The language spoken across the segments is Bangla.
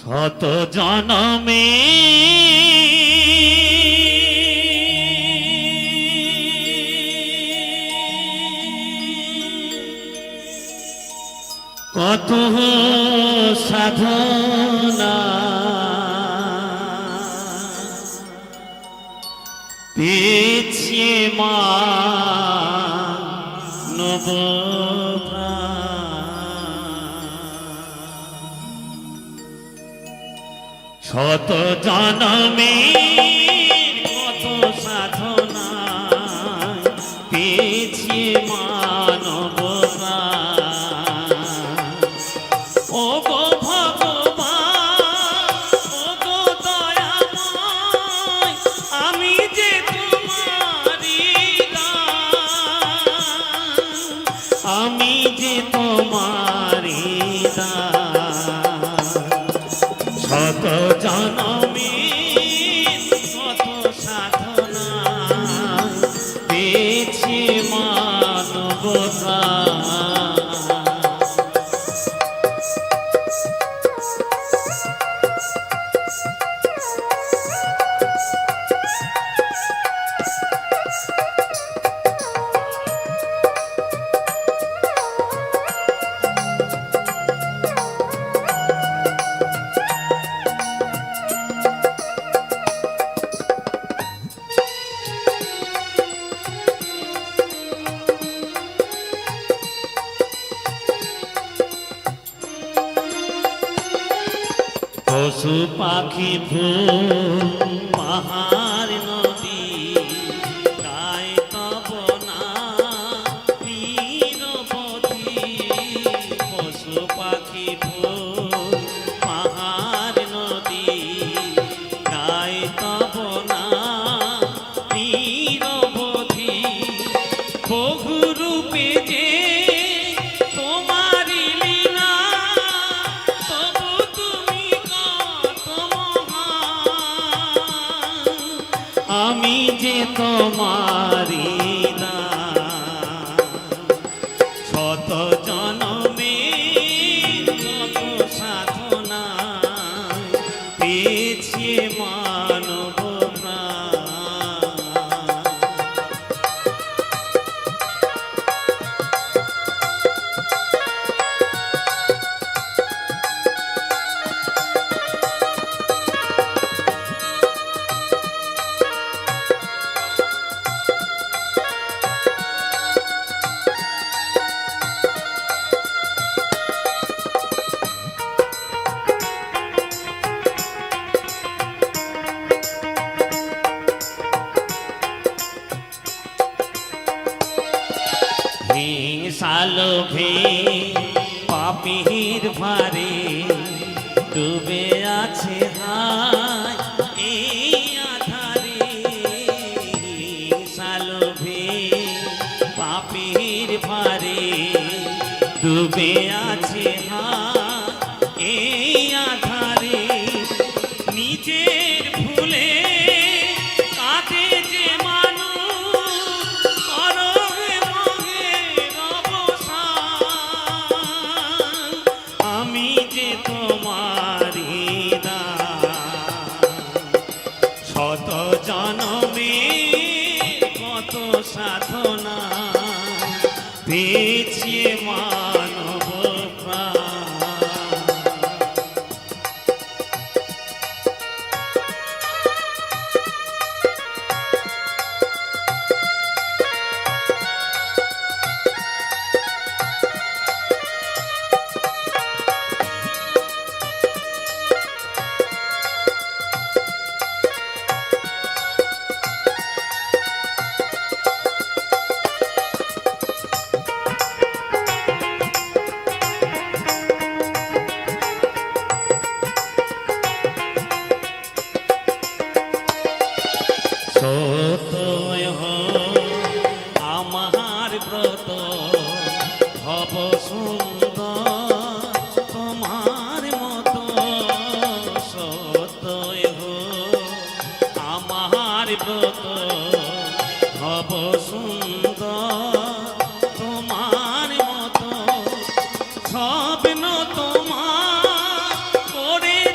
শত জনমে কত সাধনা পেয়েছি মানব শত জনমে কত সাধনা পেয়েছি মানব ও গো ভগবান ও গো দয়াময় আমি যে তোমারি দাস আমি যে তোমারি দাস শত জনমে কত সাধনা পেয়েছি মানবতা পশু পাখি ফুল পাহাড় নদী গায় তব নাম নিরবধি পশু পাখি ফুল পাহাড় নদী গায় তব নাম নিরবধি বহু রূপে যে আমি যে তোমারি শত জনমে কত সাধনা পেয়েছি মানব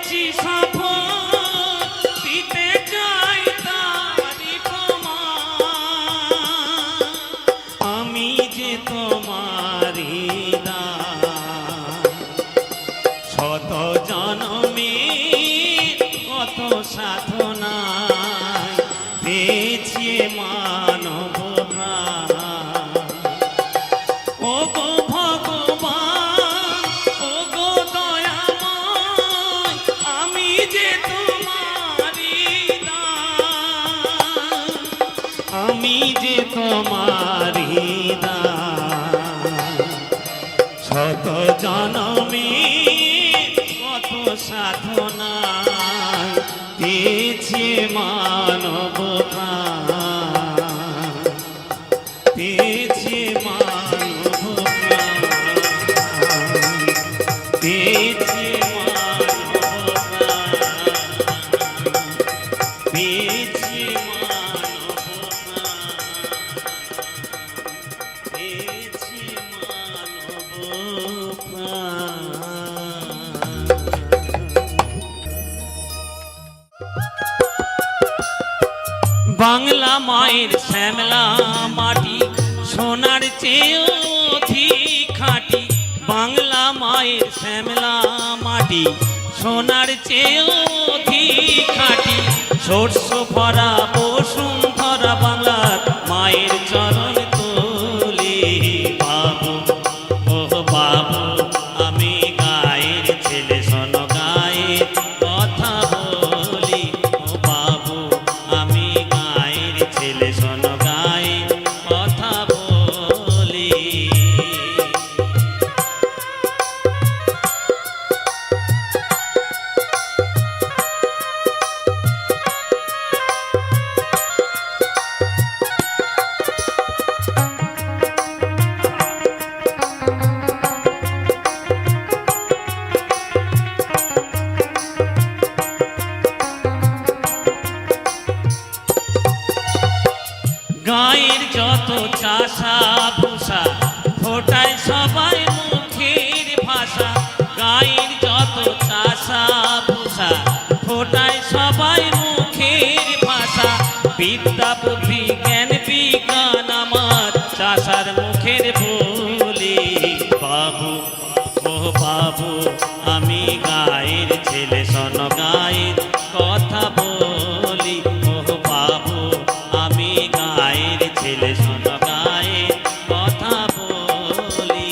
করেছি সফল দিতে চাই তারি প্রমাণ আমি যে তোমারি দান শত জনমে কত সাধনায় পেয়েছি মানব প্রাণ ও গো ভগবান ও গো দয়াময় আমি যে তোমারি দান আমি যে তোমারি দান শত জনমে কত সাধনায় পেয়েছি মানব প্রাণ পেয়েছি মানব প্রাণ পেয়েছি মানব প্রাণ পেয়েছি মানব প্রাণ পেয়েছি মানব প্রাণ। বাংলা মায়ের শ্যামলা মাটি সোনার চেয়েও অধিক খাঁটি বাংলা মায়ের শ্যামলা মাটি সোনার চেয়েও অধিক খাঁটি শস্য ভরা বসুন্ধরা বাংলার মায়ের চরণ তোলে বাবু ও বাবু আমি গায়ের ছেলে শোনো গায়ের কথা বলি ও বাবু আমি গায়ের ছেলে শোনো গায়ের কথা বলি গায়ের যত চাষা ভূষা ফোটায় সবাই মুখের ভাষা গায়ের যত চাষা ভূষা ফোটায় সবাই মুখের ভাষা বিদ্যা বুদ্ধি জ্ঞান বিজ্ঞান আমার চাষার মুখের বলি বাবু ও বাবু আমি গায়ের ছেলে শোনো গায়ের কথা বলি ও বাবু আমি গায়ের ছেলে শোনো গায়ের কথা বলি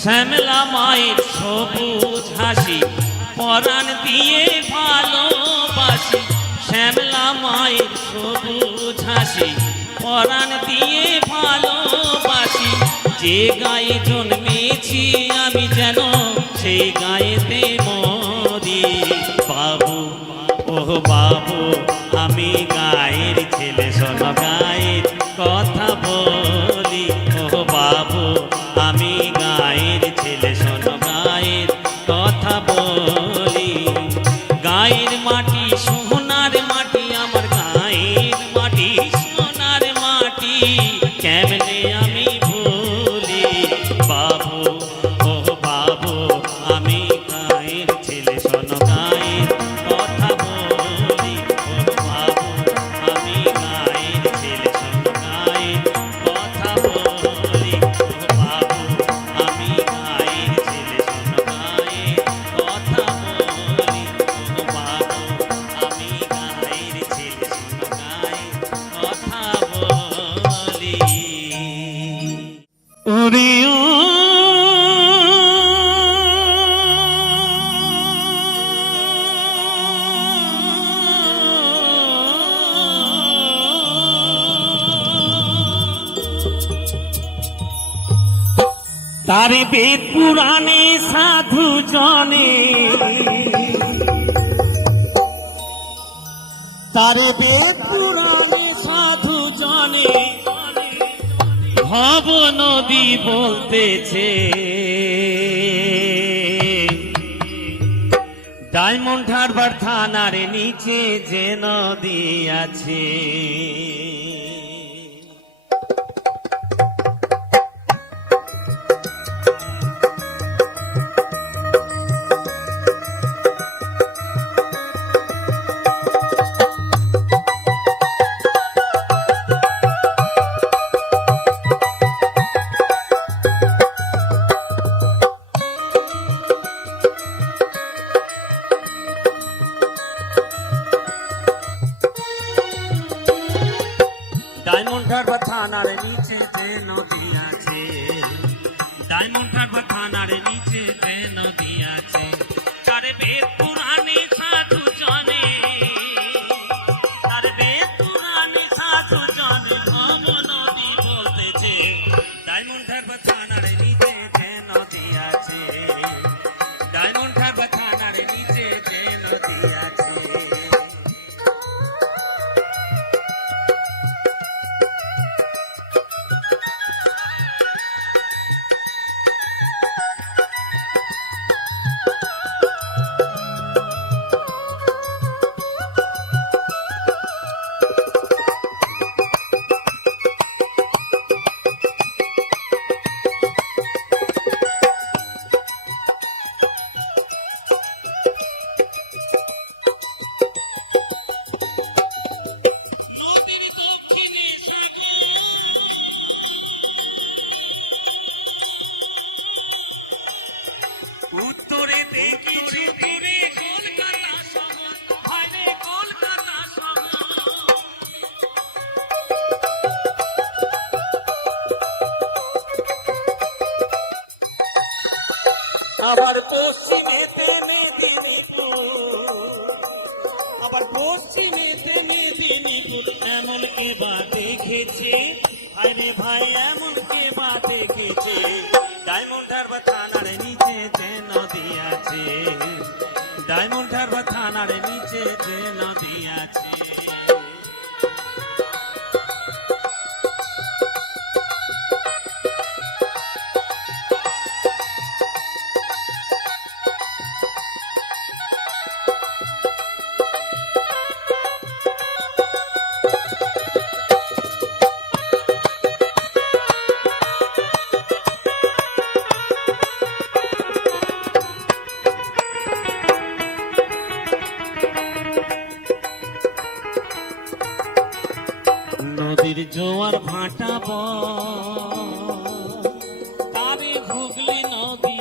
শ্যামলা মায়ের সবুজ হাসি পরাণ দিয়ে ভালোবাসি শ্যামলা মায়ের সবুজ হাসি পরাণ দিয়ে ভালোবাসি যে গায়ে জন্মেছি আমি যেন সেই গায়েতে মরি বাবু ও বাবু আমি গায়ের ছেলে শোনো গায়ের কথা বলি ও বাবু আমি গায়ের ছেলে শোনো গায়ের কথা বলি গায়ের মাটি সোনার মাটি আমার গায়ের মাটি সোনার মাটি কেমনে আমি ভুলি বাবু ও বাবু আমি গায়ের ছেলে শোনো গায়ের কথা বলি ও বাবু আমি গায়ের ছেলে শোনো গায়ের কথা বলি ও বাবু আমি গায়ের ছেলে শোনো গায়ের কথা বলি ও বাবু আমি গায়ের ছেলে শোনো গায়ের কথা বলি ওরে তারে বেদ পুরাণে সাধু জনে তারে বেদ পুরাণে সাধু জনে ভব নদী বলতেছে ডায়মন্ড হারবার থানার নিচে যে নদী আছে। ডায়মন্ড হারবার থানার নিচে যে নদী আছে, ডায়মন্ড হারবার থানার নিচে যে নদী আছে, তার বেদ পুরাণে সাধু জনে, তার বেদ পুরাণে সাধু জনে ভব নদী বলতেছে ডায়মন্ড হারবার থানার নিচে যে নদী আছে, ডায়মন্ড হারবার থানার নিচে যে নদী আছে। উত্তরে দেখেছি দূরে কলকাতা শহর, ভাইরে কলকাতা শহর। আবার পশ্চিমেতে মেদিনীপুর, আবার পশ্চিমেতে মেদিনীপুর, এমন কে বা দেখেছে, ভাইরে ভাই এমন কে বা দেখেছে ডায়মন্ড হারবার থানার নিচে যে নদী আছে, ডায়মন্ড হারবার থানার নিচে যে নদী আছে। নদীর জোয়ার ভাটা তারে হুগলি নদী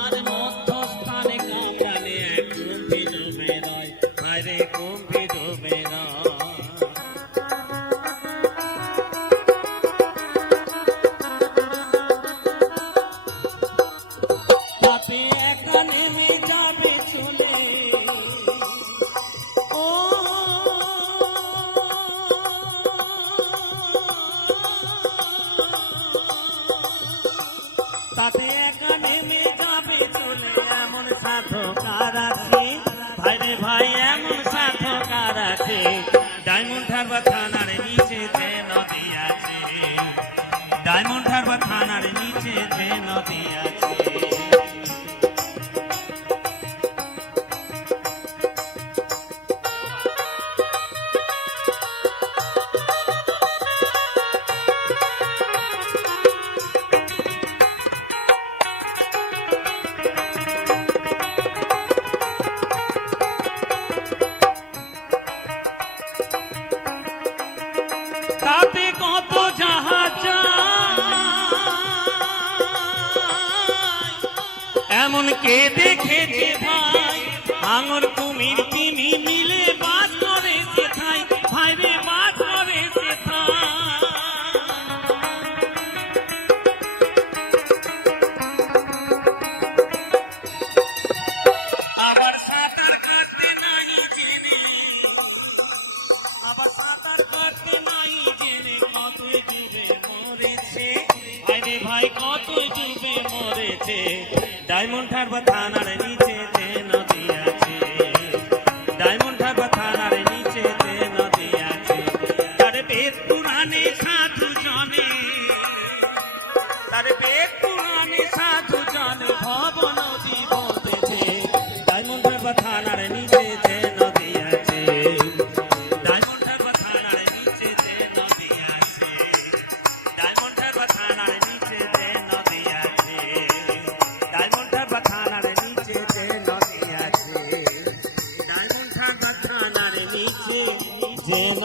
আর মধ্যস্থানে কোম্পানি কুম্ভি ডুবে রয়, বাইরে কুম্ভি ডুবে রয়। তাতে একা নেমে যাবে চলে, তাতে একা নেমে যাবে চলে, এমন সাধকার আছে, ভাইরে ভাই এমন সাধকার আছে ডায়মন্ড হারবার থানার নিচে যে নদী আছে, ডায়মন্ড হারবার থানার নিচে যে নদী আছে। তাতে কত জাহাজ এমন কে দেখেছে ভাই, আঙুর কুমির তিমি মিলে বাস করে সেথায়, ভাইরে বাস করে সেথায়। আবার সাঁতার কাটতে নাই জেনে, আবার সাঁতার কাটতে নাই জেনে কত ডুবে মরেছে, ভাইরে ভাই কত ডুবে মরেছে ডায়মন্ড হারবার থানার নিচে যে নদী আছে, ডায়মন্ড হারবার থানার নিচে যে নদী আছে।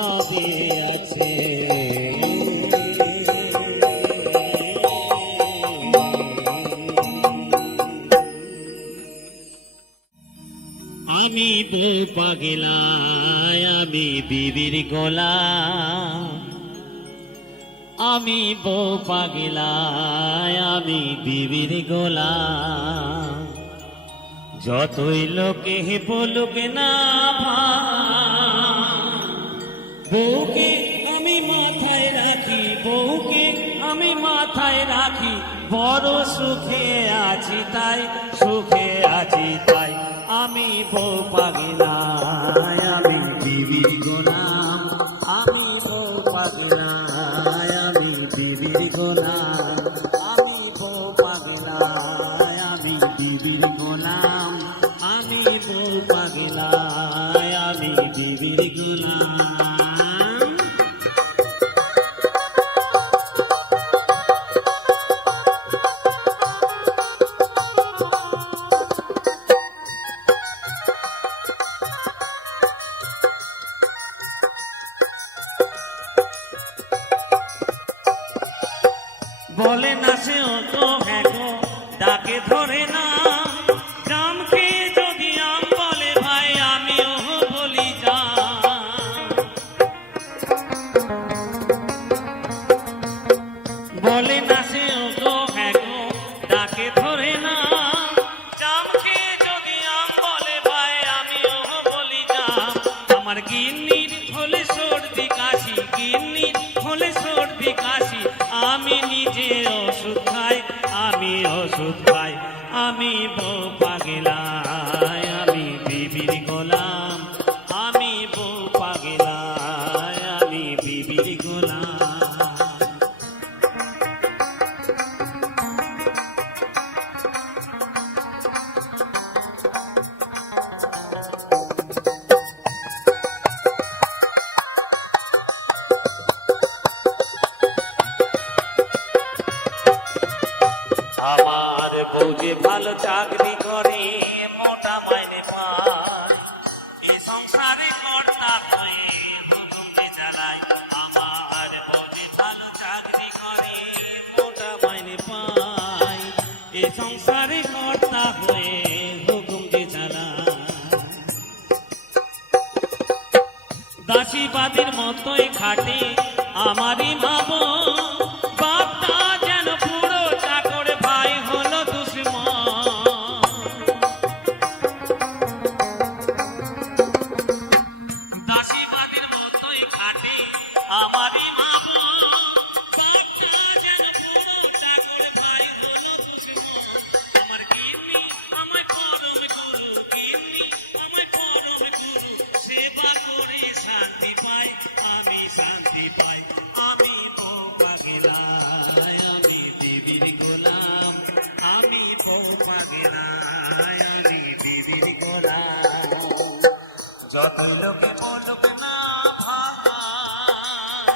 ভাবে আছে। আমি বউ পাগলায় আমি বিবির গোলাম, আমি বউ পাগলায় আমি বিবির গোলাম। যতই লোকে বলুক না ভাই, বউকে আমি মাথায় রাখি, বউকে আমি মাথায় রাখি। বড় সুখে আছি তাই, সুখে আছি তাই। আমি বউ পাগলায় আমি বিবির গোলাম, আমি বউ পাগলায় আমি বিবির গোলাম, আমি বউ পাগলায় আমি বিবির গোলাম, আমি বউ পাগলায় আমি বিবির গোলাম। বলে না সে তো হ্যাঁ গো, ডাকে ধরে না। জামকে যদি আম বলে ভাই, আমিও বলি জাম। বলে না সে তো হ্যাঁ গো, ডাকে ধরে না। জামকে যদি আম বলে ভাই, আমিও বলি জাম। আমার গিন্নির হলে সর্দি কাশি, গিন্নির হলে সর্দি কাশি। আমি নিজে ওষুধ খাই, আমি ওষুধ খাই। আমি বউ পাগলায় আমি বিবির গোলাম, আমি বউ পাগলায় আমি বিবির গোলাম। আমার বউ যে ভালো চাকরি করে, মোটা মাইনে পায়, এ সংসারে কর্তা হয়ে হুকুমে চালায়। আমার বউ যে ভালো চাকরি করে, মোটা মাইনে পায়, এ সংসারে কর্তা হয়ে হুকুমে চালায়। দাসীবাদীর মতোই খাটে আমারই ভাবো, বাপটা যেন পুরো চাকর, ভাই হলো দুশ্মন। দাসীবাদীর মতোই খাটে আমারই ভাবো, বাপটা যেন পুরো চাকর, ভাই হলো দুশ্মন। আমার গিন্নি আমায় পরম গুরু, গিন্নি আমায় পরম গুরু। সেবা করে শান্তি পাই, আমি শান্তি পাই। আমি বউ পাগলায় আমি বিবির গোলাম, আমি বউ পাগলায় আমি বিবির গোলাম। যত লোকে বলুক না ভাই,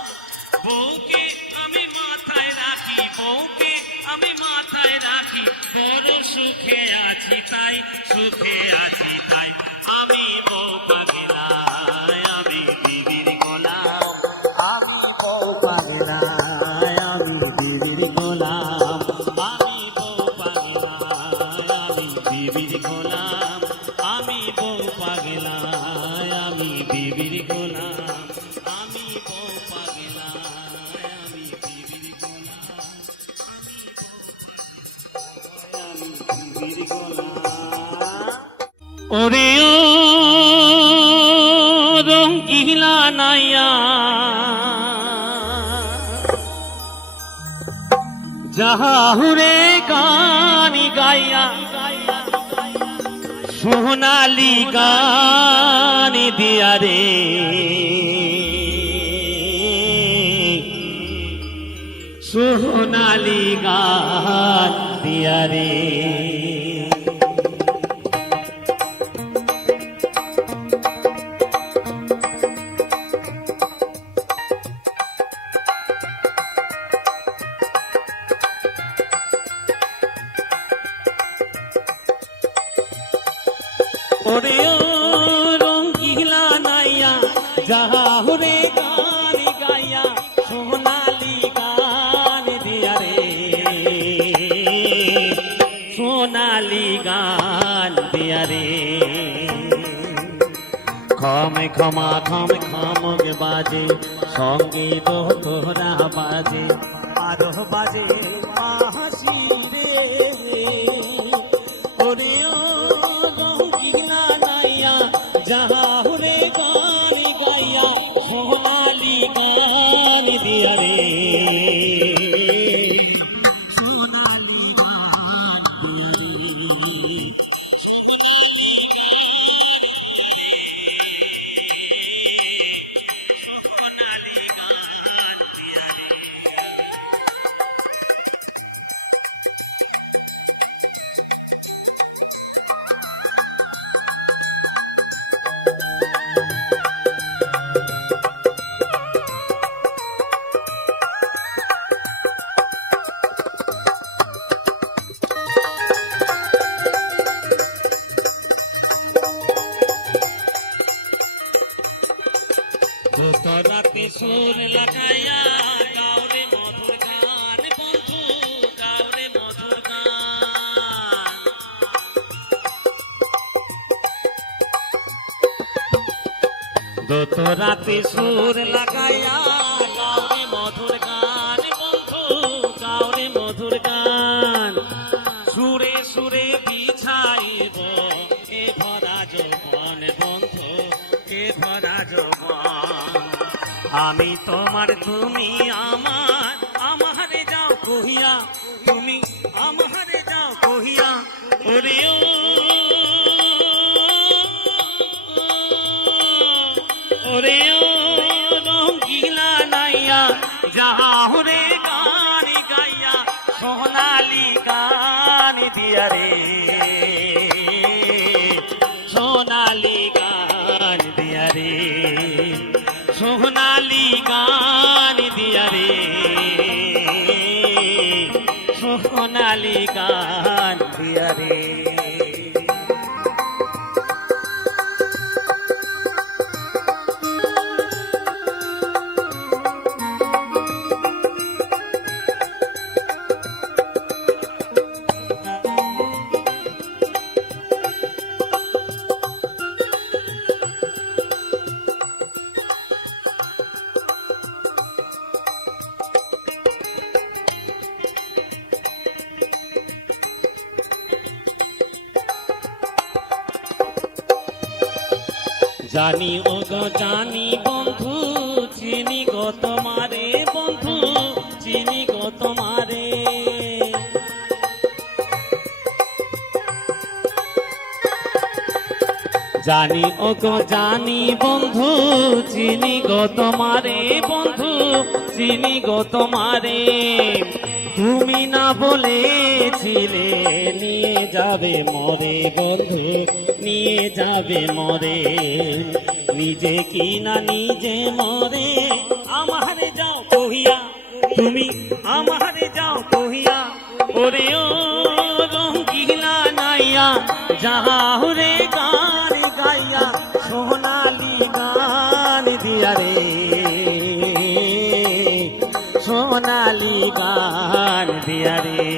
বউকে আমি মাথায় রাখি, বউকে আমি মাথায় রাখি। বড় সুখে আছি তাই, সুখে আছি তাই। আমি বউ পাগলায় আমি বিবির গোলাম, আমি বউ পাগলায় আমি বিবির গোলাম, আমি বউ পাগলায় আমি বিবির গোলাম, আমি বউ পাগলায় আমি বিবির গোলাম, আমি বউ পাগলায় আমি বিবির গোলাম, আমি বউ পাগলায় আমি বিবির গোলাম। ওরে ও রঙ্গিলা নাইয়া, যাহুরে গানি গাইয়া, সোনালি গান দিয়া রে, সোনালি গান দিয়া রে। ওরে ও রঙ্গিলা নাইয়া, যাহুরে ক্ষমা খমক বাজে সঙ্গীত তোরা বাজে আরো বাজে হাসি রে ওরে ও রঙ্গিনা নাইয়া যাহুরে গান গাইয়া সোনালি গান দিয়া রে রাতে সুর লাগাইয়া গাওরে মধুর গান বন্ধু গাওরে মধুর গান রাতে সুর লাগাইয়া গাওরে মধুর গান বন্ধু গাওরে মধুর গান সুরে সুরে বিছাইব এ ভরা যৌবন বন্ধু এ ভরা যৌবন আমি তোমার তুমি আমার আমারে যাও কহিয়া তুমি আমারে যাও কহিয়া ওরে ওরে রঙ্গিলা নাইয়া যাহুরে গান গাইয়া সোনালি গান দিয়া রে সোনালি গান দিয়া রে সোনালি গান দিয়া রে সোনালি গান দিয়া রে জানি ও গো জানি বন্ধু চিনি গো তোমারে বন্ধু চিনি গো তোমারে জানি ও গো জানি বন্ধু চিনি গো তোমারে বন্ধু চিনি গো তোমারে তুমি না বলেছিলে নিয়ে যাবে মরে বন্ধু নিয়ে যাবে মরে নিজে কি না নিজে মরে আমারে যাও কহিয়া তুমি আমারে যাও কহিয়া ওরে ও রঙ্গিলা নাইয়া যাহুরে গান গাইয়া সোনালি গান দিয়া রে সোনালি গান দিয়া রে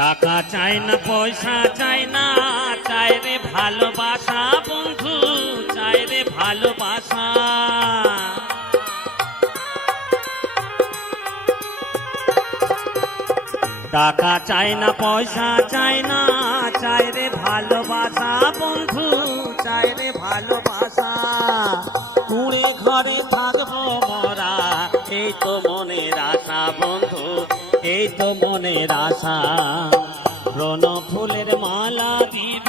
টাকা চাই না পয়সা চাই না চাই রে ভালোবাসা বন্ধু চাই রে ভালোবাসা টাকা চাই না পয়সা চাই না চাই রে ভালোবাসা বন্ধু চাই রে ভালোবাসা কুড়ে ঘরে থাকবো মরা এই তো মনের আশা বন্ধু এই তো মনের আশা রণ ফুলের মালা দিব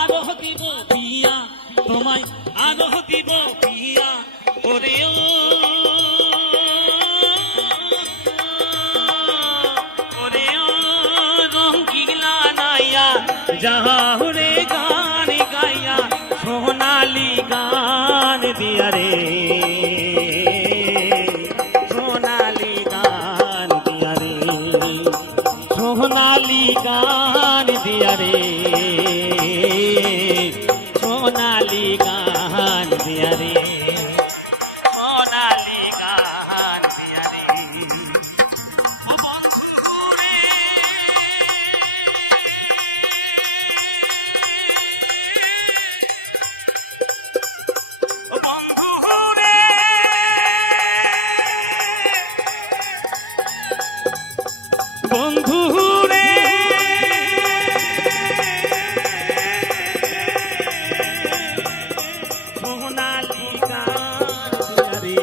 আরো দিব পিয়া তোমায় আরো দিব পিয়া রঙ্গিলা নাইয়া যাহরে গান গাইয়া সোনালি গান দিয়া রে সোনালি গান দিয়া রে সোনালি গান দিয়া রে সোনালি গান দিয়া রে সোনালি গান দিয়া রে ও বন্ধু রে ও বন্ধু রে বন্ধু রে সোনালি গান দিয়া রে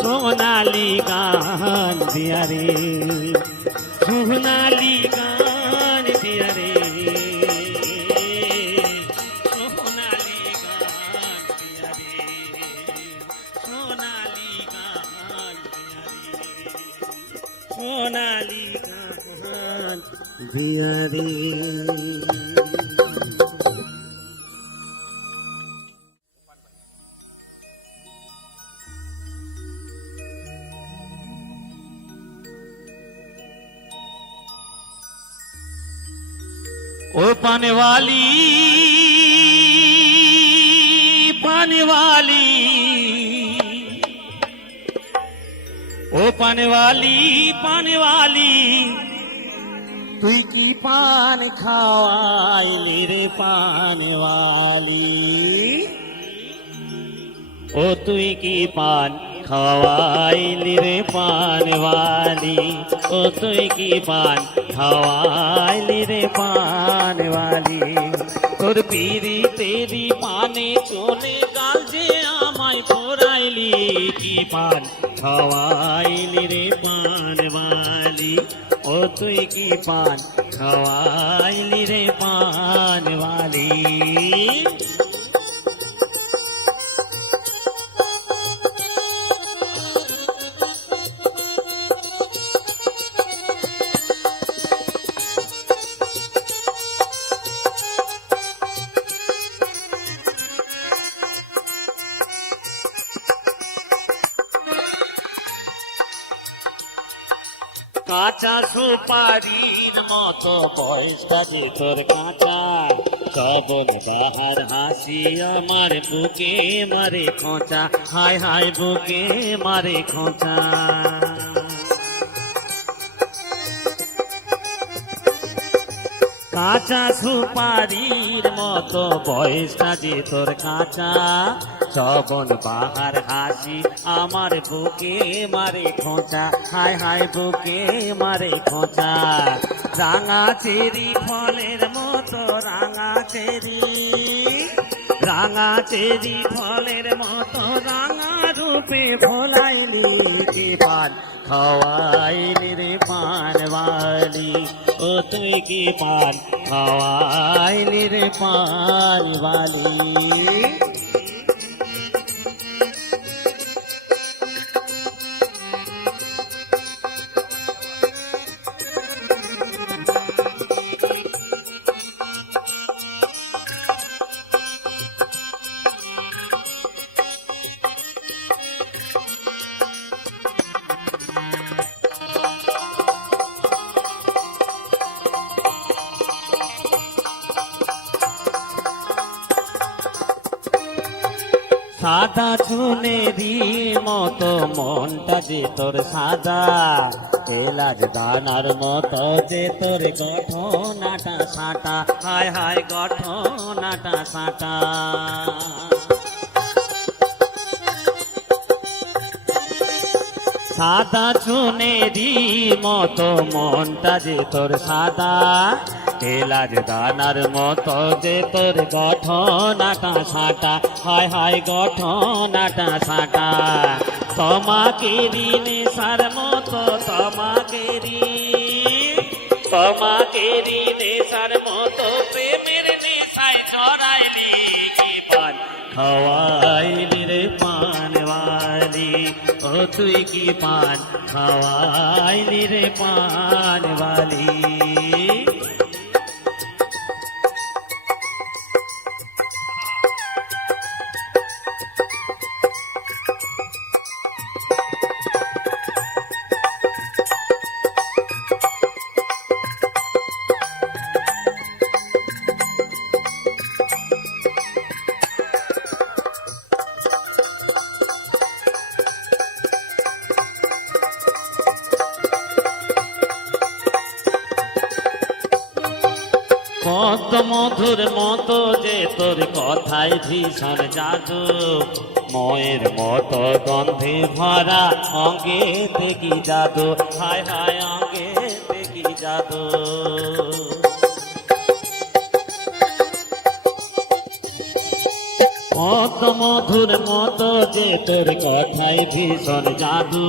সোনালি গান দিয়া রে সোনালি গান দিয়া রে সোনালি গান দিয়া রে সোনালি গান দিয়া রে ओ पाने वाली पाने वाली ओ पाने वाली पाने वाली তুই কি পান খাওয়াইলি রে পানওয়ালি ও তুই কি পান খাওয়াইলি রে পানওয়ালি ও তুই কি পান খাওয়াইলি রে পানওয়ালি তোর পিড়ি তেরি পানে চলে গাল যে আমায় পড়াইলি কি পান খাওয়াইলি রে পানওয়ালি ও তুই কি পান খাওয়াইলি রে পানওয়ালি কাঁচা সুপারির মতো বয়সটা যে তোর কাঁচা শ্রাবণ বাহার হাসি আমার বুকে মারে খোঁচা হায় হায় বুকে মারে খোঁচা কাঁচা সুপারির মতো বয়সটা যে তোর কাঁচা শ্রাবণ বাহার হাসি আমার বুকে মারে খোঁচা হায় হায় বুকে মারে খোঁচা রাঙা চেরি ফলের মতো রাঙা চেরি ফলের মতো রাঙা রূপে ভোলাইলি যে পান খাওয়াইলি রে পানওয়ালি ও তুই কি পান খাওয়াইলি রে পানওয়ালি সাদা চুনেরি মতো মনটা যে তোর সাদা এলাচ দানার মতো যে তোর গঠনাটা সাঁটা হায় হায় গঠনাটা সাঁটা সাদা চুনেরি মতো মনটা যে তোর সাদা এলাচ দানার মতো যে তোর গঠনাটা সাঁটা হায় হায় গঠনাটা সাঁটা তোমাকে নেশার মতো তোমাকে নেশার মতো প্রেমের নেশায় জড়াইলি কি পান খাওয়াই বালি, ও তুই কি পান খাওয়াইলি রে পান বালি। কত মধুর মতো যে তোর কথায় ভীষণ জাদু, ময়ের মতো গন্ধে ভরা অঙ্গে দেখি জাদু, হায় হায় অঙ্গে দেখি জাদু। কত মধুর মতো যে তোর কথায় ভীষণ জাদু,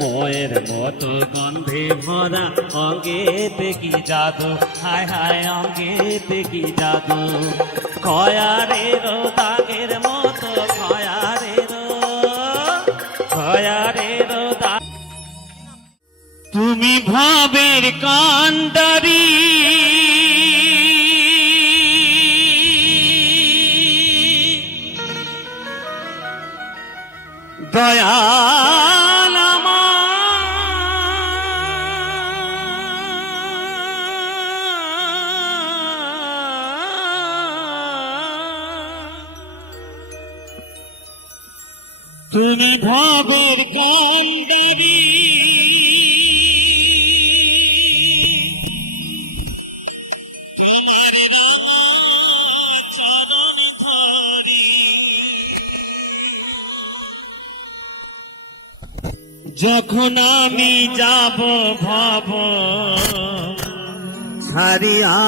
ময়ের মতো গন্ধে ভরা অঙ্গে দেখি জাদু, হায় হায় অঙ্গে দেখি জাদু। খয়ারের দাগের মতো খয়ারের দাগ, তুমি ভাবের কান্ডারি দয়াল তুমি ভাবের কান্ডারি, যখন আমি যাব ভব ছাড়িয়া,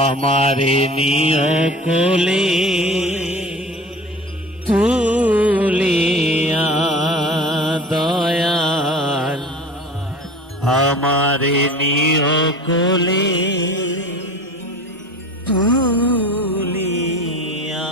আমারে নিয় কোলে তুলিয়া দয়াল, আমারে নিয় কোলে তুলিয়া।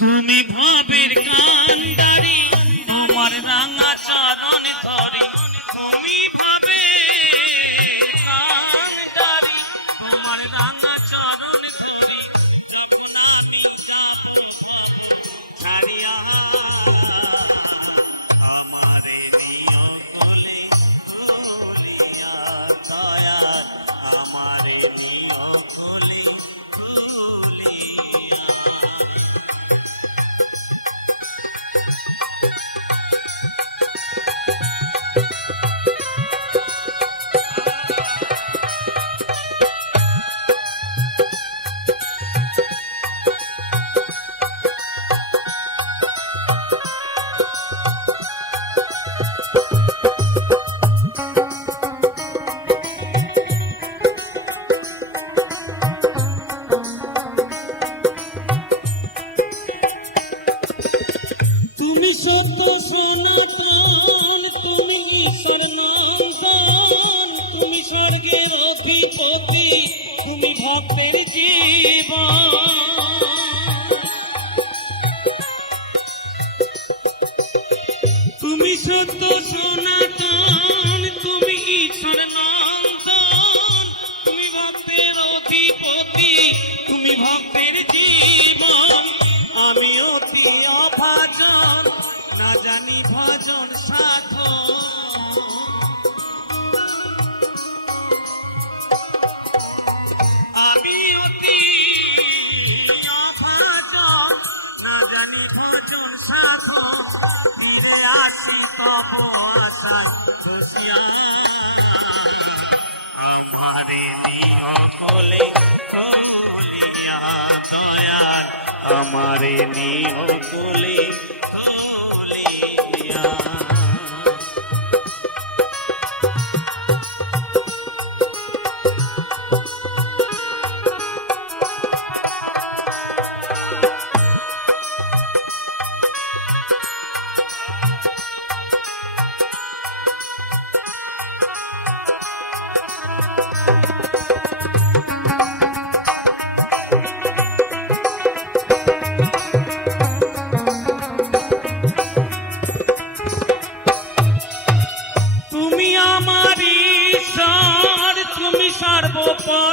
তুমি ভাবের কান্ডারি, আমার রাঙা চরণ ধরে, তুমি ভাবের কান্ডারি, আমার রাঙা চরণ ধরে, যখন আমি যাব ছাড়িয়া, আমারে নিয়া কোলে তুলিয়া দয়াল, আমারে নিয়া কোলে তুলিয়া। তুমি সত্য সনাতন, তুমি ঈশ্বর নন্দন, তুমি স্বর্গের অধিপতি, তুমি ভক্তের জীবন। তুমি সত্য সনাতন, তুমি ঈশ্বর নন্দন, তুমি ভক্তের অধিপতি, তুমি ভক্তের জীবন। আমি অতি অভাজন, না জানি ভজন সাধন, আমি অতি আমারে নিও কোলে তুলিয়া দয়াল আমারে নিও কোলে তুলিয়া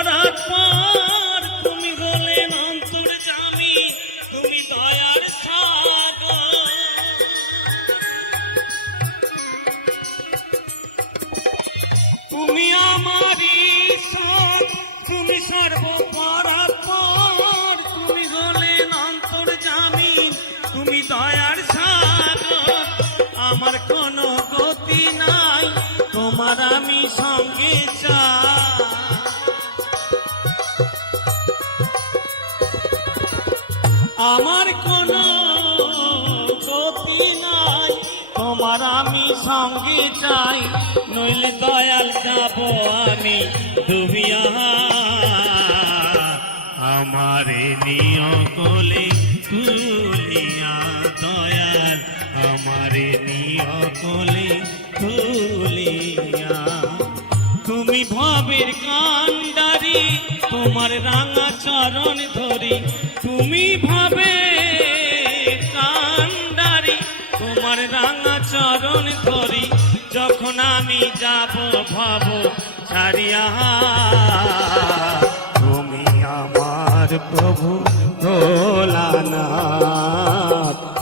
সর্বপরাৎপর তুমি হলেন অন্তর্যামী তুমি দয়ার সাগর তুমি আমার ঈশ্বর তুমি সর্বপরাৎপর তুমি হলেন অন্তর্যামী তুমি দয়ার সাগর আমার কোনো গতি নাই তোমার আমি সঙ্গে চাই আমার কোনো গতি নাই তোমার আমি সঙ্গে চাই নইলে দয়াল যাব আমি ডুবিয়া আমারে নিও কোলে তুলিয়া দয়াল আমারে নিও কোলে তুলিয়া তুমি ভবের কান্ডারি তোমার রাঙা চরণ ধরি তুমি ভাবে কান্ডারি তোমার রাঙা চরণ ধরি যখন আমি যাব ভাব ছাড়িয়া তুমি আমার প্রভু ভোলানাথ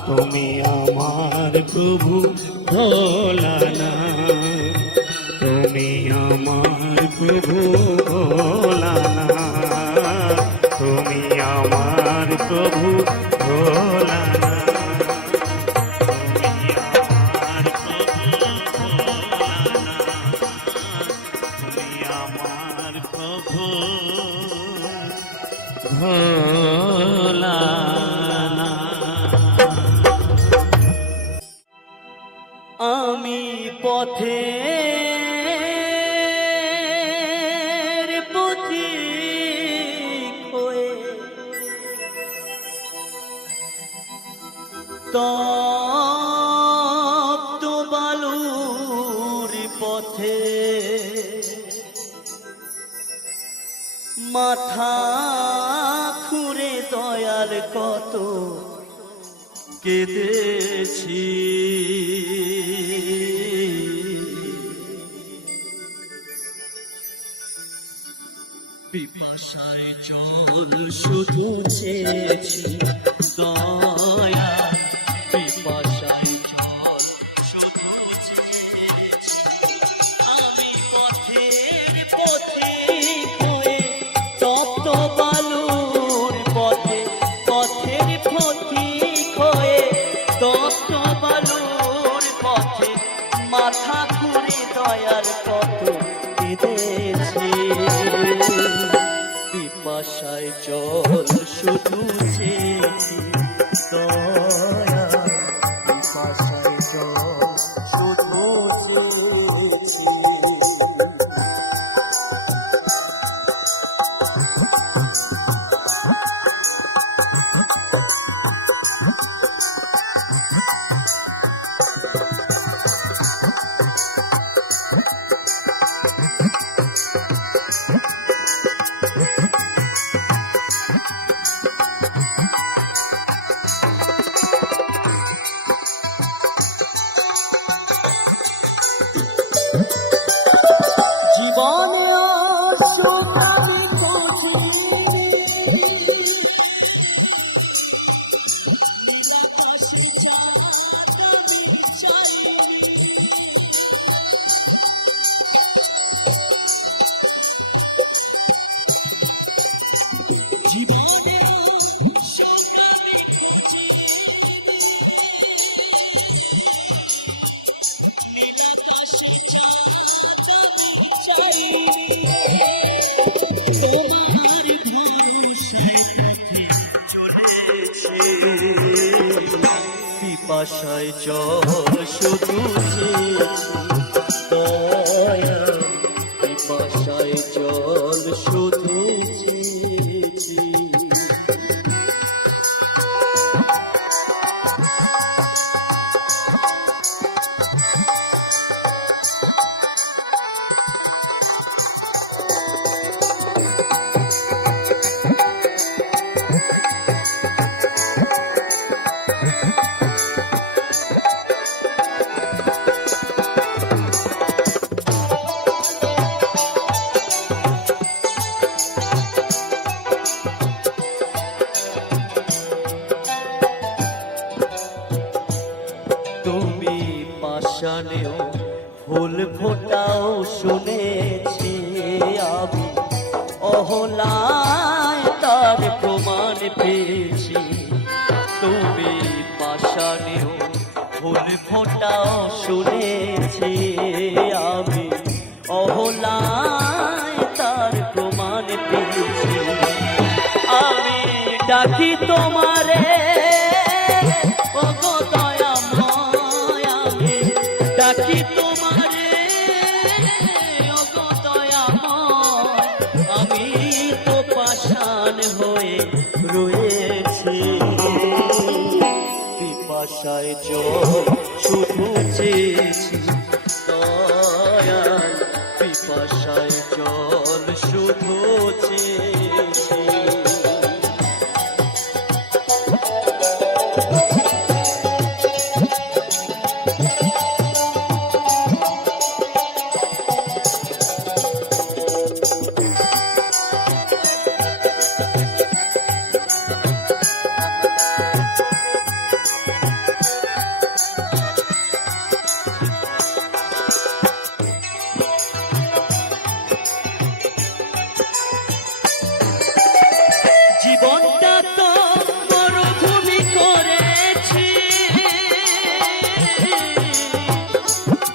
তুমি আমার প্রভু ভোলানাথ তুমি আমার প্রভু ভোলানাথ তুমি আমার প্রভু ভোলানাথ তুমি আমার প্রভু ভোলানাথ তুমি আমার প্রভু ভোলানাথ আমি পথে তপ্ত বালুর পথে মাথা খুঁড়ে দয়াল কত কেঁদেছি পিপাসায় জল শুধু চেয়েছি দয়া পিপাসায় জল শুধু চেয়েছি আমি পথের পথে হয়ে তপ্ত বালুর পথে পথের পথি হয়ে তপ্ত বালুর পথে মাথা ঘুরে দয়ার কত কেঁদেছি পিপাসায় জল শুধু চেয়েছি দয়া পিপাসায় জল শুধু চেয়েছি জীবনে পিপাসায় জল শুধু চেয়েছি দয়াল, পিপাসায় জল শুধু চেয়েছি। তুমি পাষাণেও ফুল ফোটাও শুনেছি আমি, অহলায় তার প্রমাণ পেয়েছি। তুমি পাষাণেও ফুল ফোটাও শুনেছি আমি, অহলায় তার প্রমাণ পেয়েছি। আমি ডাকি তোমারে ওগো দয়াময়, আমি ডাকি তোমারে ওগো দয়াময়, আমি তো পাষাণ হয়ে রয়েছি। পিপাসায় জল শুধু চেয়েছি দয়াল, পিপাসায় জল শুধু চেয়েছি। জীবনটা তো মরুভূমি করেছি,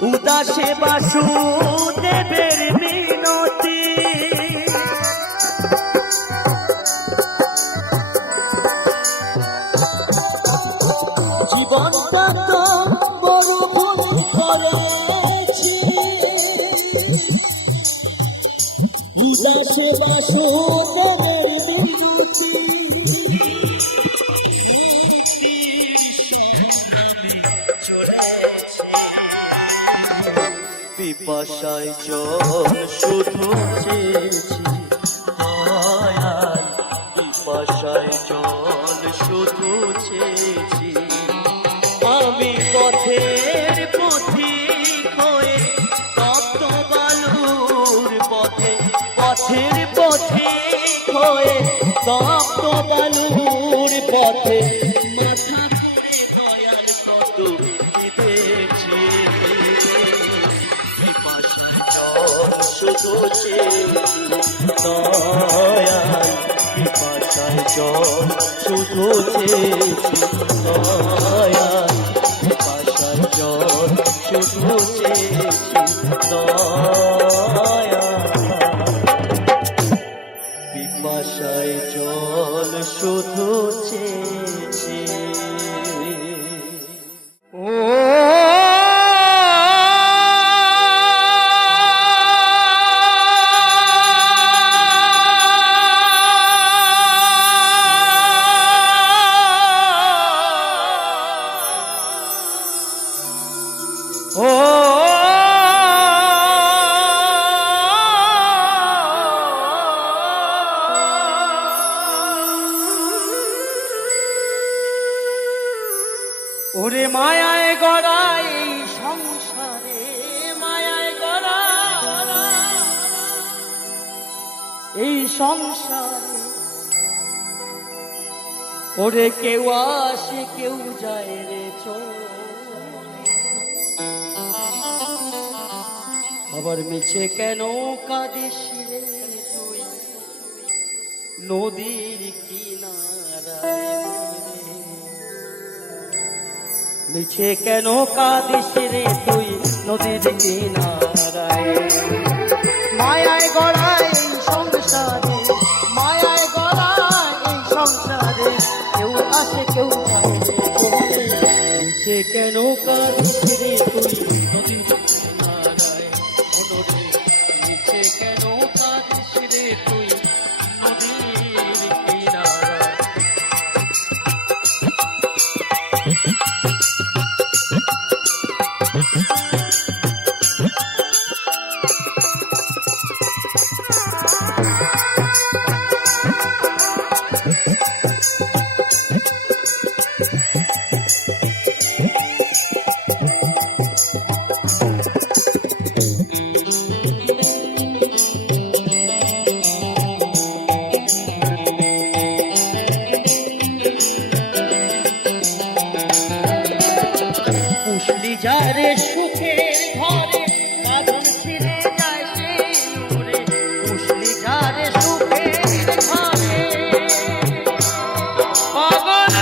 উদাসে বাসুদেবের মিনতি। জীবনটা তো মরুভূমি করেছি, উদাসে বাসুদেবের পিপাসায় জল শুধু চেয়েছি দয়াল, পিপাসায় জল শুধু চেয়েছি। আমি পথের পথিক হয়ে তপ্ত বালুর পথে, পথের পথিক হয়ে তপ্ত বালুর পথে মাথা করে দয়াল কত কেঁদেছি। শুধু চেয়েছি দয়াল, পিপাসায় জল শুধু চেয়েছি দয়াল, পিপাসায় জল শুধু চেয়েছি দয়াল, পিপাসায় জল শুধু চেয়েছি। ওরে মায়ায় গড়া এই সংসারে, মায়ায় গড়া এই সংসারে, ওরে কেউ আসে কেউ যায় রে চলে, আবার মিছে কেন কাঁদিস রে তুই নদীর কিনারায়, মিছে কেন কাঁদিস রে তুই নদীর কিনারায়। মায়ায় গড়ায় এই সংসারে, মায়ায় গড়ায় এই সংসারে, কেউ আসে কেউ যায় রে চলে, মিছে কেন কাঁদিস রে তুই নদীর কিনারায় মনরে নিচে কেন কাঁদিস রে তুই নদীর কিনারায় পুষলি যারে সুখের ঘরে বাঁধন ছিঁড়ে যায় সে নূরে পুষলি যারে সুখের ঘরে পাগল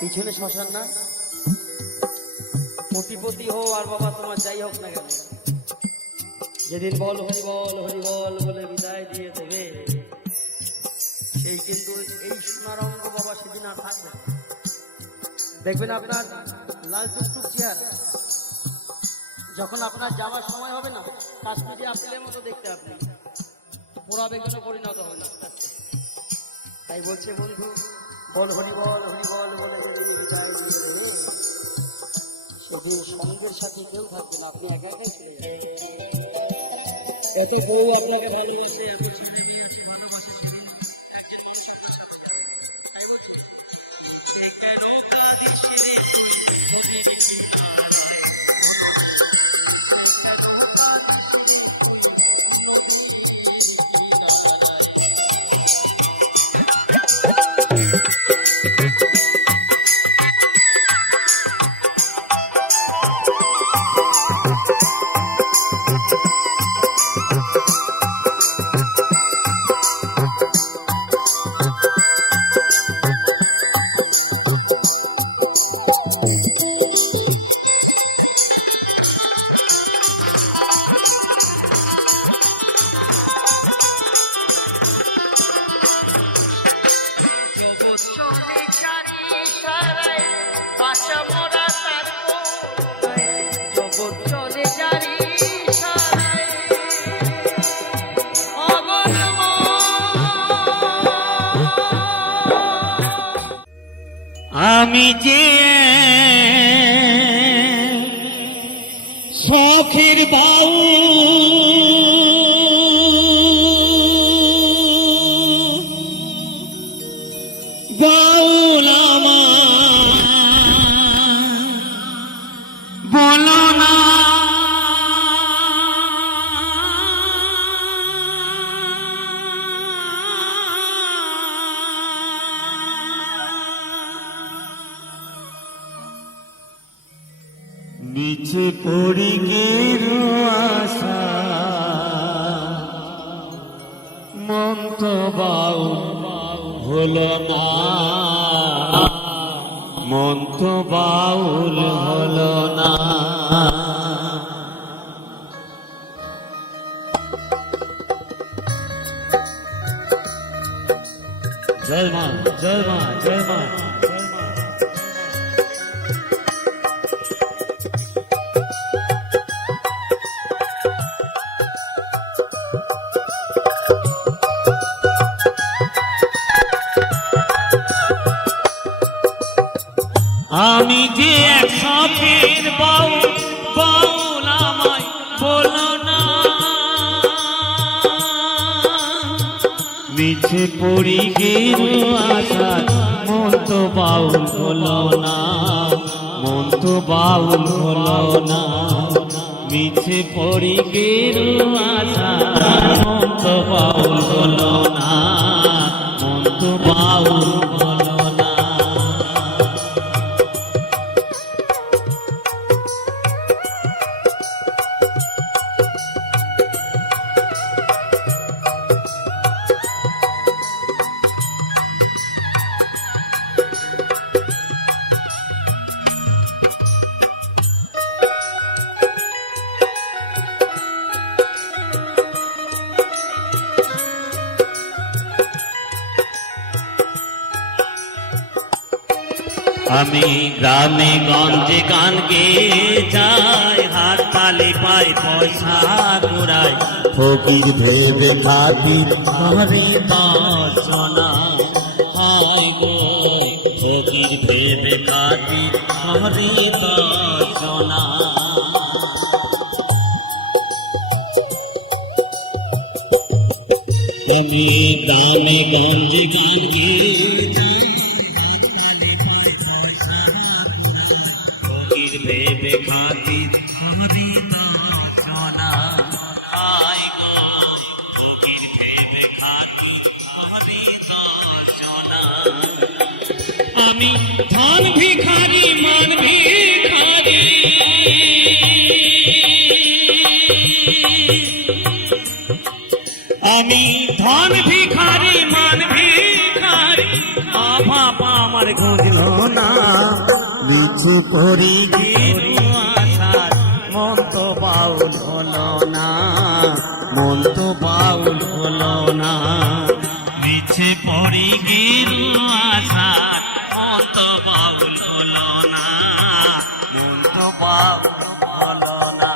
পিছনে শ্মশান না কোটিপতি হো আর বাবা তোমার যাই হোক না কেন যেদিন বল হরি বল হরি বল বলে বিদায় দিয়ে দেবে সেই কিন্তু এই সোনার অঙ্গ বাবা সেদিন আর থাকবে না। দেখবেন আপনার লাল টুকটুক চেয়ার যখন আপনার যাওয়ার সময় হবে না কাশ্মীরি আপেলের মতো দেখতে আপনি পোড়া বেগুনে পরিণত হবে না। তাই বলছে বন্ধু বল হরি বল বলে যেদিন বিদায় দিয়ে দেবে সেদিন সঙ্গের সাথে কেউ থাকবে না, আপনি একা একাই চলে যাবেন। কত বউ আপনাকে ভালোবাসে, এত ছেলে মেয়ে আছে আমি যে শখের বাউ বাউল বলো না নিচে পড়ি গেরু আশা মন তো বাউল হলো না, মন তো বাউল হলো না। জয় মা জয় মা জয় মা। আমি যে এক শখের বাউল বাউল আমায় বলো না, মিছে পড়ি গেরু আশা মন তো বাউল হলো না, মন তো বাউল হলো না। মিছে পড়ি গেরু আশা মন তো বাউল হলো না, মন তো বাউল হলো না। আমি গ্রামে গঞ্জে গান গেয়ে যাই, হাত তালি পাই পয়সা কুড়াই, ফকির ভেবে খাতির করে দর্শনা হয় গো, ফকির ভেবে খাতির হরি দর্শনা। আমি গ্রামে গঞ্জে গান গেয়ে যাই, ফকির ভেবে খাতির করে দর্শনা হয় গো, ফকির ভেবে খাতি হরি দর্শনা। আমি ধন ভিখারি মান ভিখারি, আমি ধন ভিখারি মান ভিখারি, অভাব আমার খুঁজল না, লিচু করি আশার মন তো বাউল হলো না, মন তো বাউল হলো না, মিছে পড়ি গিরু আশার মন তো বাউল হলো না, মন তো বাউল হলো না।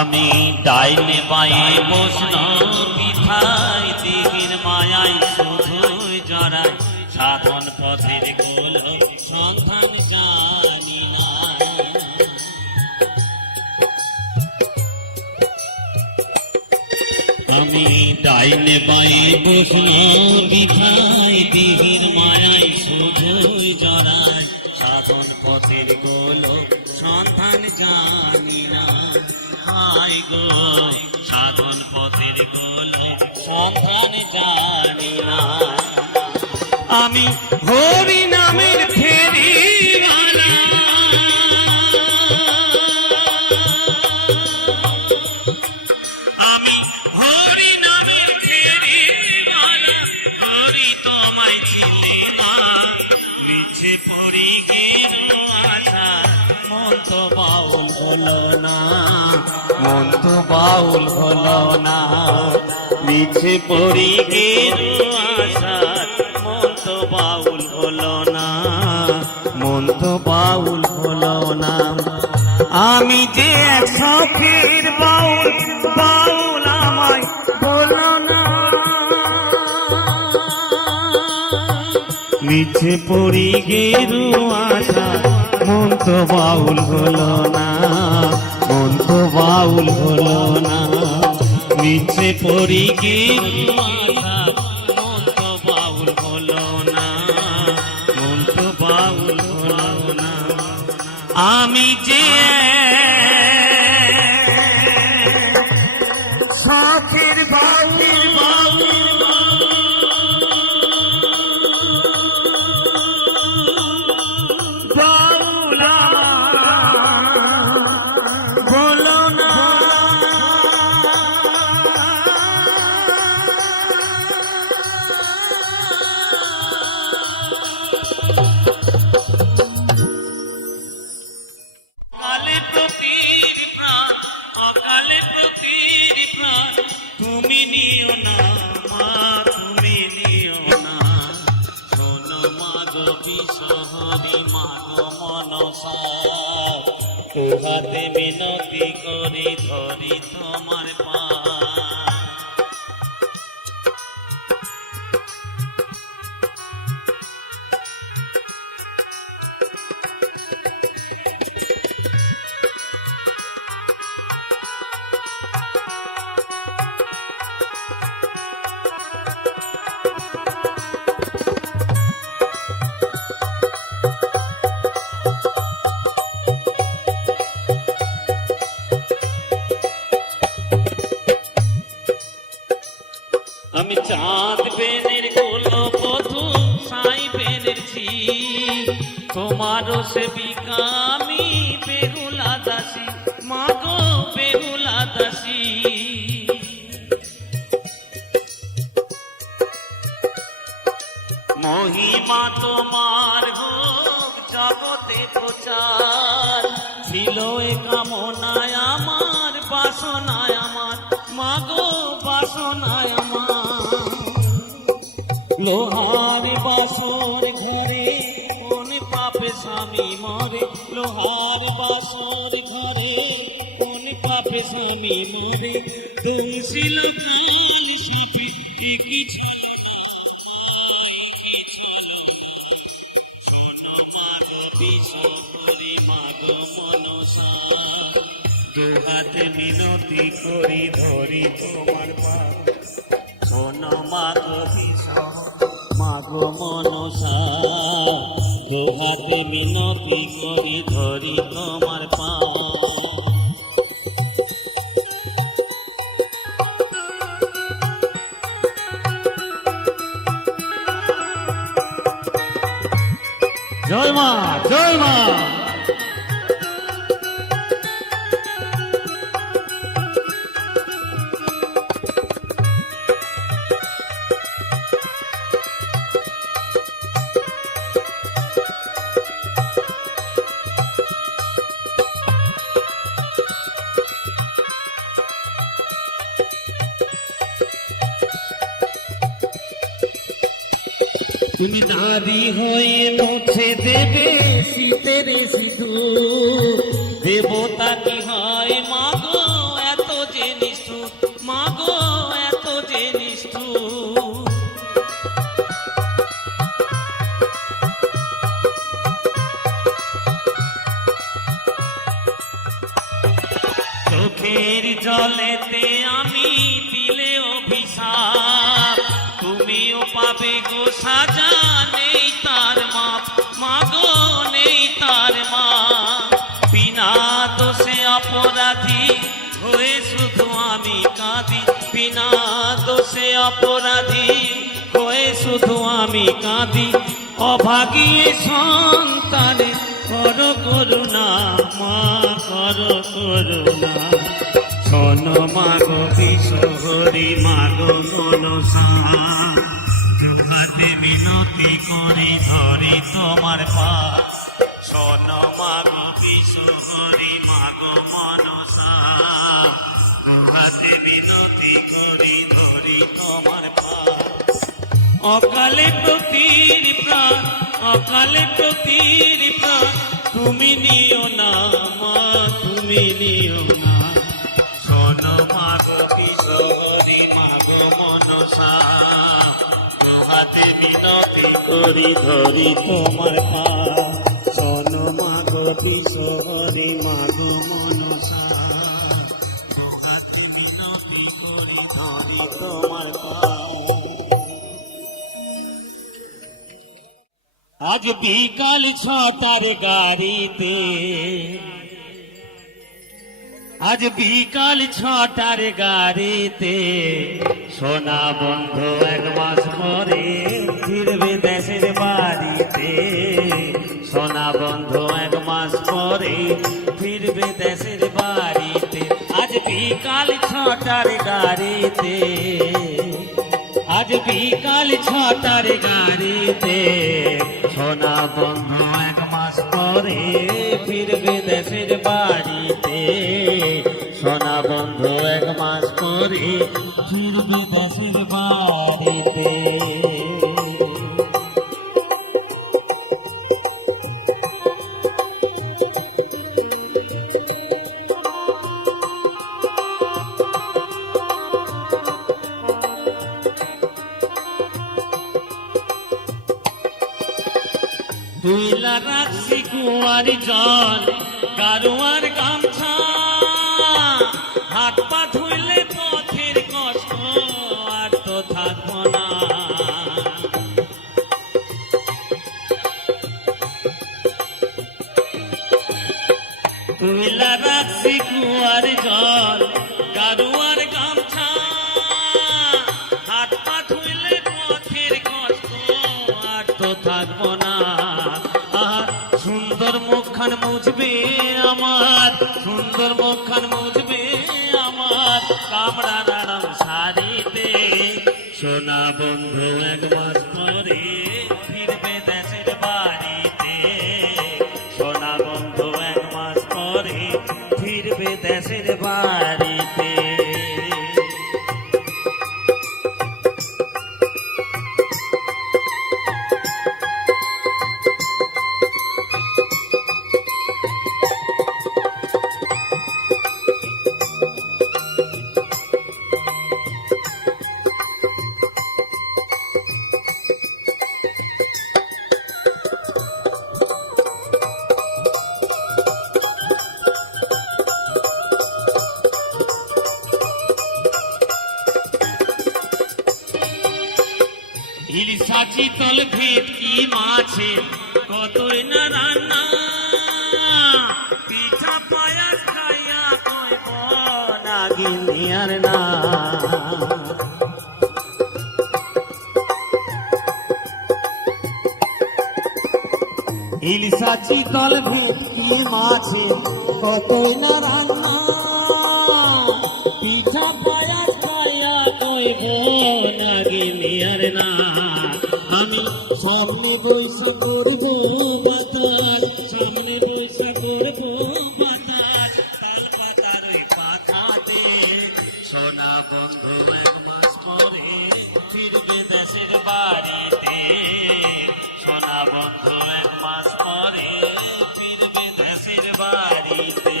আমি ডাইনে বায়ে বসল পিঠাই, দিঘির মায়াই শুধুই জড়াই, সাধন পথের গোল সন্ধান জানি না। আমি ডাইনে বায়ে বসল পিঠাই, দিঘির মায়াই শুধুই জড়াই, সাধন পথের গোল সন্ধান জানি না। হাই গো সাধন পথের গোল সন্ধান জানি না। আমি হরি নামের ফেরিওয়ালা, আমি হরি নামের ফেরিওয়ালা, হরি তোমায় চিনি না, মিছে পড়ি গেরু আশা মন তো বাউল হলো না, মন তো বাউল হলো না, মিছে পড়ি গেরু আশা মন তো বাউল হলো না, মন তো বাউল হলো না। আমি যে এক সখীর বাউল, বাউল আমায় বলো না, মিছে পড়ি গেরু আশা মন তো বাউল হলো না, মন তো বাউল হলো না, মিছে পড়ি গেরু আশা মন তো বাউল হলো না, মন তো বাউল হলো না। আমি যে সখীর বাউল বলো না, কালে প্রতির প্রাণ, অকালে প্রতির প্রাণ, তুমি নিও না মা, তুমি নিও না, শোনো মা গো বিশহরি মা গো মনসা, তোহাতে মিনতি করি ধরি তোমার পা। তোমারও সেবিকা আমি বেহুলা দাসী, মাগো বেহুলা দাসী। মহিমা তোমার হোক জগতে প্রচার, ছিল এ কামনায় আমার, বাসনায় আমার, মাগো বাসনায় আমার। লোহার বাসর ঘরে কোন পাপে স্বামী মরে, লোহার বাসর ঘরে কোন পাপে স্বামী মরে। দোষিল শিপি কিছু বিশ্বরি মাগো মনসা, দুহাতে মিনতি করি ধরি তোমার পাদ। শোনো মাগো মাগো মনসা, দুহাতে মিনতি করি ধরি তোমার পাদ। জয় মা, জয় মা। তুমি দাবি হয়ে মুছে দেবে শীতের সিঁদুর, দেবতা কি হয় মাগো এত যে নিষ্ঠুর, মাগো এত যে নিষ্ঠুর। চোখের জলেতে আমি দিলে অভিশাপ, তুমিও পাবে গো সাজা, নেই তার মাপ, মাগো নেই তার মাপ। বিনা দোষে অপরাধী হয়ে শুধু আমি কাঁদি, বিনা দোষে অপরাধী হয়ে শুধু আমি কাঁদি। অভাগী সন্তানে করো করুণা, মা করো করুণা। শোনো মাগো বিশ্বরি মাগো মনসা, দুহাতে মিনতি করি ধরি তোমার পাদ। শোনো মাগো বিশ্বরি মাগো মনসা, দুহাতে মিনতি করি ধরি তোমার পাদ। অকালে প্রতির প্রাণ, অকালে প্রতির প্রাণ, তুমি নিও না মা, তুমি নিও না। শোনো মাগো কিশোরী মাগো মনসা, দুহাতে মিনতি করি ধরি তোমার পাদ। শোনো মাগো কিশোরী মাগো মনসা, দুহাতে মিনতি করি ধরি তোমার পাদ। আজ বিকাল 6টার গাড়িতে, আজ বিকাল 6টার গাড়িতে, সোনা বন্ধু 1 মাস পরে ফিরবে দেশের বাড়িতে। সোনা বন্ধু 1 মাস পরে ফিরবে দেশের বাড়িতে। আজ বিকাল 6টার গাড়িতে, আজ বিকাল 6টার গাড়িতে, সোনা বন্ধু 1 মাস পরে ফিরবে দেশের বাড়িতে। সোনা বন্ধু 1 মাস পরে ফিরবে দেশের বাড়িতে। তুইলা রাখছি কুয়ার জল গারুয়ার গামছা, হাত পা ধুইলে পথের কষ্ট আর তো থাকবো না। তুইলা রাখছি কুয়ার জল গারুয়ার গামছা, হাত পা ধুইলে পথের কষ্ট আর তো থাকবো না। মুখখান মুজবে আমার কামড়া নাড়াম শাড়িতে। সোনা বন্ধু এক মাস পরে ফিরবে দেশের বাড়িতে। সোনা বন্ধু এক মাস পরে ফিরবে দেশের বাড়িতে। ইলিশা চিতল ভেটকি মাছে কতই না রান্না। পিঠা পায়াস খাইয়া কইব নাগিনী আর না। ইলিশা চিতল ভেটকি মাছে কতই না রান্না। পিঠা পায়াস খাইয়া কইব নাগিনী আর না। আমি সামনে বৈশা করব বাতাস, সামনে বৈশা করব বাতাস, তাল পাতার ওই পাতাতে। সোনা বন্ধু এক মাস পরে ফিরবে দেশের বাড়িতে। সোনা বন্ধু এক মাস পরে ফিরবে দেশের বাড়িতে।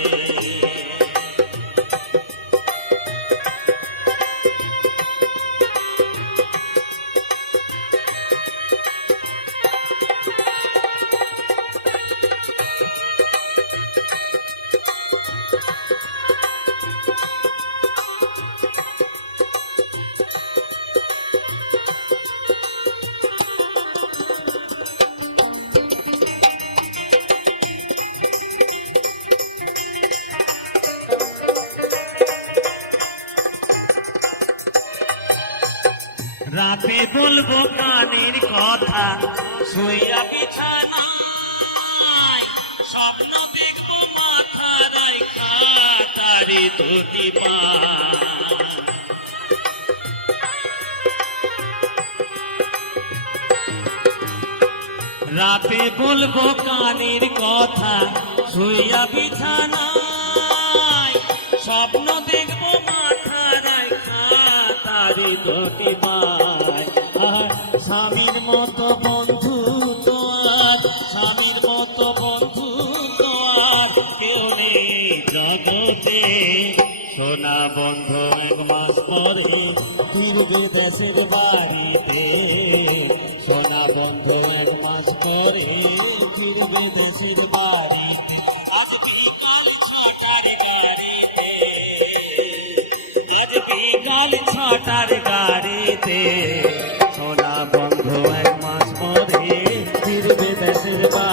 রাতে বলবো কানের কথা শুইয়া বিছানায়। স্বপ্ন দেখবো মাথা রাইখা তারি ধুতি পায়। রাতে বলবো কানের কথা শুইয়া বিছানায়। স্বপ্ন দেখবো মাথা রাইখা তারি ধুতি পায়। আর স্বামীর মতো বন্ধু তো আর, স্বামীর মতো বন্ধু তো আর কেউ নেই জগতে। সোনা বন্ধু এক মাস পরে ফিরবে দেশের বাড়িতে। সোনা বন্ধু এক মাস পরে ফিরবে দেশের বাড়িতে। আজ বিকাল 6টার গাড়িতে, আজ বিকাল 6টার গাড়িতে। সোনা বন্ধু এক মাস পরে ফিরবে দেশের বাড়িতে।